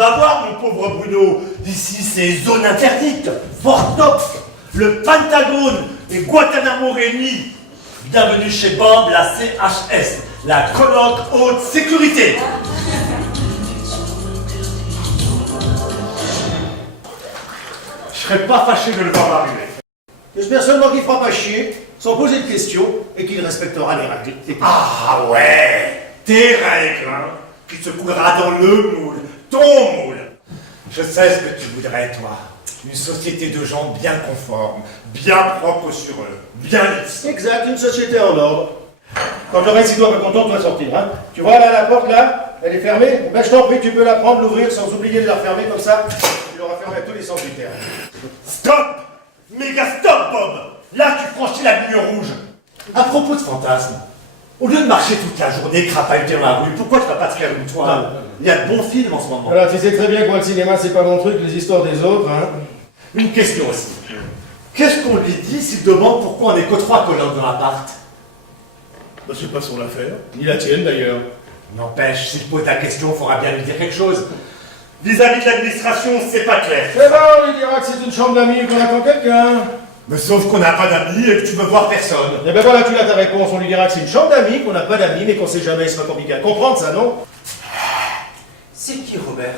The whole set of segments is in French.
vas voir, mon pauvre Bruno. Ici, c'est zone interdite. Fort Knox, le Pentagone et Guantanamo réunis. Bienvenue chez Bob, la CHS, la colloque haute sécurité. Je serais pas fâché de le voir arriver. J'espère seulement qu'il fera pas chier, sans poser de questions, et qu'il respectera les règles. Ah ouais, tes règles, hein, qui se coulera dans le moule, ton moule. Je sais ce que tu voudrais, toi. Une société de gens bien conformes, bien propres sur eux, bien lisses. Exact, une société en ordre. Quand le reste, il doit pas content, tu vas sortir. Hein. Tu vois là, la porte là, elle est fermée. Ben, je t'en prie, tu peux la prendre, l'ouvrir sans oublier de la refermer comme ça. Tu l'auras fermée à tous les sens du terme. Stop! Méga stop, Bob! Là, tu franchis la ligne rouge. À propos de fantasmes, au lieu de marcher toute la journée, crapahuter dans la rue, pourquoi tu vas pas te faire une toile? Il y a de bons films en ce moment. Alors, tu sais très bien que moi, le cinéma, c'est pas mon truc, les histoires des autres. Hein. Une question aussi. Qu'est-ce qu'on lui dit s'il demande pourquoi on n'est que 3 colonnes dans l'appart? Bah, c'est pas son affaire. Ni la tienne d'ailleurs. N'empêche, s'il pose la question, il faudra bien lui dire quelque chose. Vis-à-vis de l'administration, c'est pas clair. C'est bon, on lui dira que c'est une chambre d'amis et qu'on attend quelqu'un. Mais sauf qu'on n'a pas d'amis et que tu veux voir personne. Et ben voilà, tu as ta réponse. On lui dira que c'est une chambre d'amis, qu'on n'a pas d'amis, mais qu'on sait jamais. C'est pas compliqué à comprendre, ça, non? C'est qui, Robert?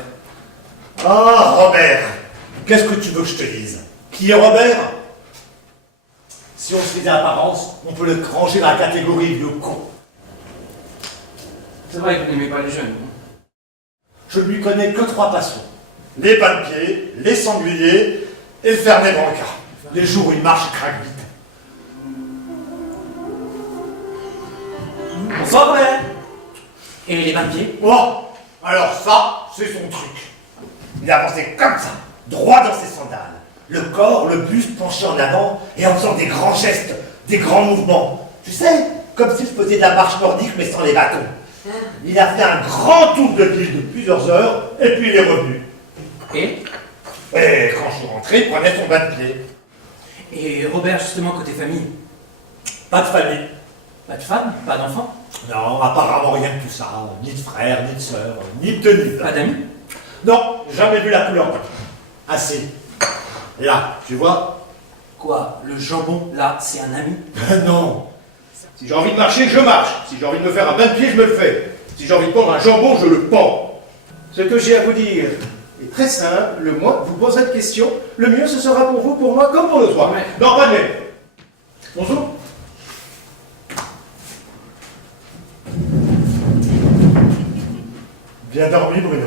Ah, Robert! Qu'est-ce que tu veux que je te dise? Qui est Robert? Si on se fait d'apparence, on peut le ranger dans la catégorie vieux con. C'est vrai que vous n'aimez pas les jeunes. Je ne lui connais que 3 passions. Les balles-pieds, les sangliers et le Fernet Branca. Les jours où il marche, il craque vite. Bonsoir, Robert. Et les bains de pied? Oh, alors ça, c'est son truc. Il avançait comme ça, droit dans ses sandales. Le corps, le buste penché en avant et en faisant des grands gestes, des grands mouvements. Tu sais, comme s'il faisait de la marche nordique mais sans les bâtons. Il a fait un grand tour de ville de plusieurs heures et puis il est revenu. Et quand je suis rentré, il prenait son bas de pied. Et Robert, justement, côté famille? Pas de famille. Pas de femme? Pas d'enfant? Non, apparemment rien de tout ça. Ni de frère, ni de sœur, ni de tenue. Pas d'amis? Non, jamais vu la couleur. Assez. Là, tu vois? Quoi? Le jambon, là, c'est un ami? Non. Si j'ai envie de marcher, je marche. Si j'ai envie de me faire un bain de pied, je me le fais. Si j'ai envie de pendre un jambon, je le pends. Ce que j'ai à vous dire est très simple. Le moins que vous poserez de questions, le mieux ce sera pour vous, pour moi, comme pour le trois. Ouais. Non, pas de même. Bonjour. Bien dormi, Bruno.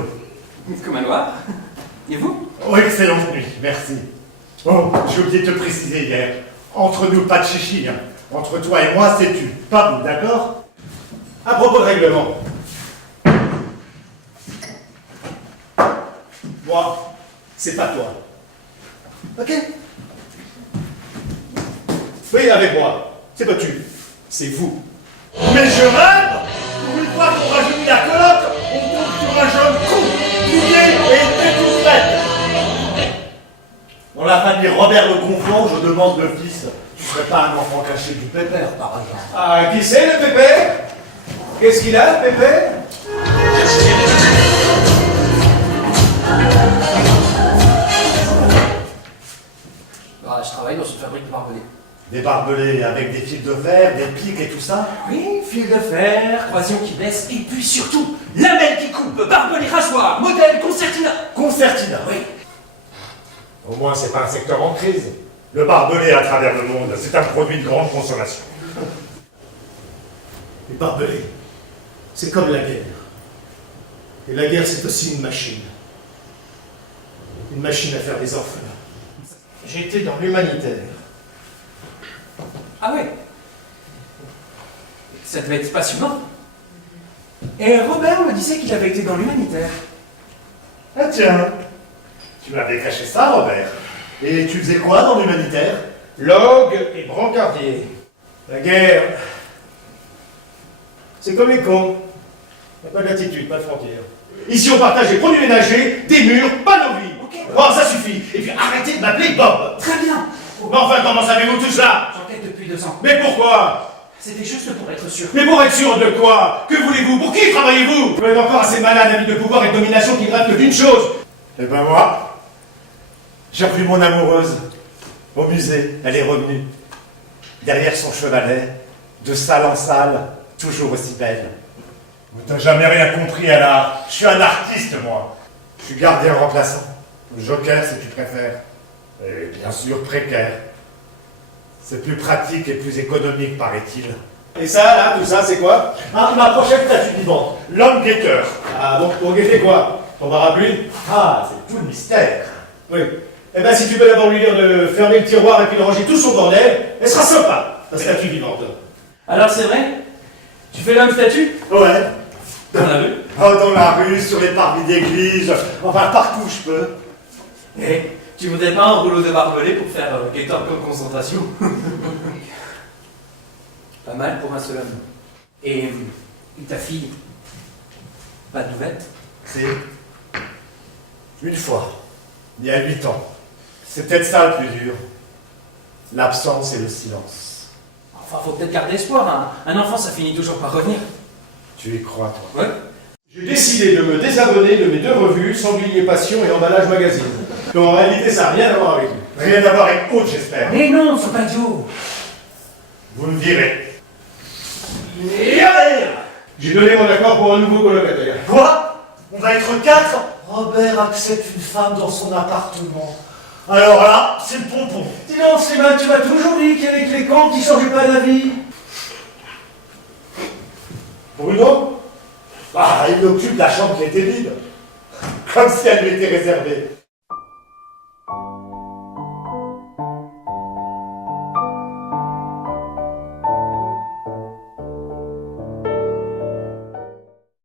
Comme un noir. Et vous? Oh, excellente nuit, merci. Oh, j'ai oublié de te préciser hier. Entre nous, pas de chichi, hein. Entre toi et moi, c'est tu. Pas vous, d'accord? À propos de règlement. Moi, c'est pas toi. Ok? Oui, avec moi. C'est pas tu. C'est vous. Mais je rêve! Pour une fois qu'on rajeunit la coloc, on tombe sur un jeune con, mouillé et étouffette. Dans la famille Robert le Gonflant, je demande le fils. Tu serais pas un enfant caché du pépère, par exemple? Ah, qui c'est le pépère? Qu'est-ce qu'il a, le pépère? Ah, je travaille dans une fabrique de barbelés. Des barbelés avec des fils de fer, des pics et tout ça? Oui, fil de fer, croisillon qui baisse, et puis surtout, lamelle qui coupe, barbelé rasoir, modèle concertina. Concertina, Oui. Au moins, c'est pas un secteur en crise. Le barbelé à travers le monde, c'est un produit de grande consommation. Les barbelés, c'est comme la guerre. Et la guerre, c'est aussi une machine. Une machine à faire des orphelins. J'étais dans l'humanitaire. Ah ouais. Ça devait être passionnant. Et Robert me disait qu'il avait été dans l'humanitaire. Ah tiens, tu m'avais caché ça, Robert. Et tu faisais quoi dans l'humanitaire? Logue et brancardier. La guerre, c'est comme les cons. Il n'y a pas d'attitude, pas de frontières. Ici, on partage des produits ménagers, des murs, pas nos vies. Ok. Bon, ça suffit. Et puis arrêtez de m'appeler Bob. Très bien. Mais enfin, comment savez-vous tout ça? J'enquête depuis 2 ans. Mais pourquoi? C'était juste pour être sûr. Mais pour être sûr de quoi? Que voulez-vous? Pour qui travaillez-vous? Vous êtes encore assez malade, ami de pouvoir et de domination qui ne rêve que d'une chose. Eh ben moi, j'ai revu mon amoureuse au musée. Elle est revenue. Derrière son chevalet, de salle en salle, toujours aussi belle. Mais t'as jamais rien compris à l'art. Je suis un artiste, moi. Je suis gardien remplaçant. Joker, si tu préfères. Et bien sûr, précaire. C'est plus pratique et plus économique, paraît-il. Et ça, là, tout ça, c'est quoi? Ah, ma prochaine statue vivante, l'homme guetteur. Ah, bon, pour guetter quoi? Ton parapluie? Ah, c'est tout le mystère. Oui. Eh ben, si tu peux d'abord lui dire de fermer le tiroir et puis de ranger tout son bordel, elle sera sympa, ta statue vivante. Alors c'est vrai? Tu fais l'homme statue? Ouais. Dans la rue? Oh, dans la rue, sur les parvis d'église, enfin partout où je peux. Eh, tu voudrais pas un rouleau de barbelé pour faire quelques temps de concentration? Pas mal pour un seul homme. Et ta fille? Pas de nouvelles? C'est une fois, il y a 8 ans. C'est peut-être ça le plus dur. L'absence et le silence. Enfin, faut peut-être garder espoir, hein. Un enfant, ça finit toujours par revenir. Tu y crois, toi? Ouais. J'ai décidé de me désabonner de mes 2 revues, Sanglier Passion et Emballage Magazine. Donc en réalité, ça n'a rien à voir avec vous. Rien à voir avec autre, j'espère. Mais non, faut pas idiot. Vous me virez. J'ai donné mon accord pour un nouveau colocataire. Quoi? On va être 4? Robert accepte une femme dans son appartement. Alors là, c'est le pompon. Dis donc, Slimane, tu m'as toujours dit qu'avec les camps, qui changeaient pas d'avis. Bruno? Ah, il occupe la chambre qui était vide. Comme si elle lui était réservée.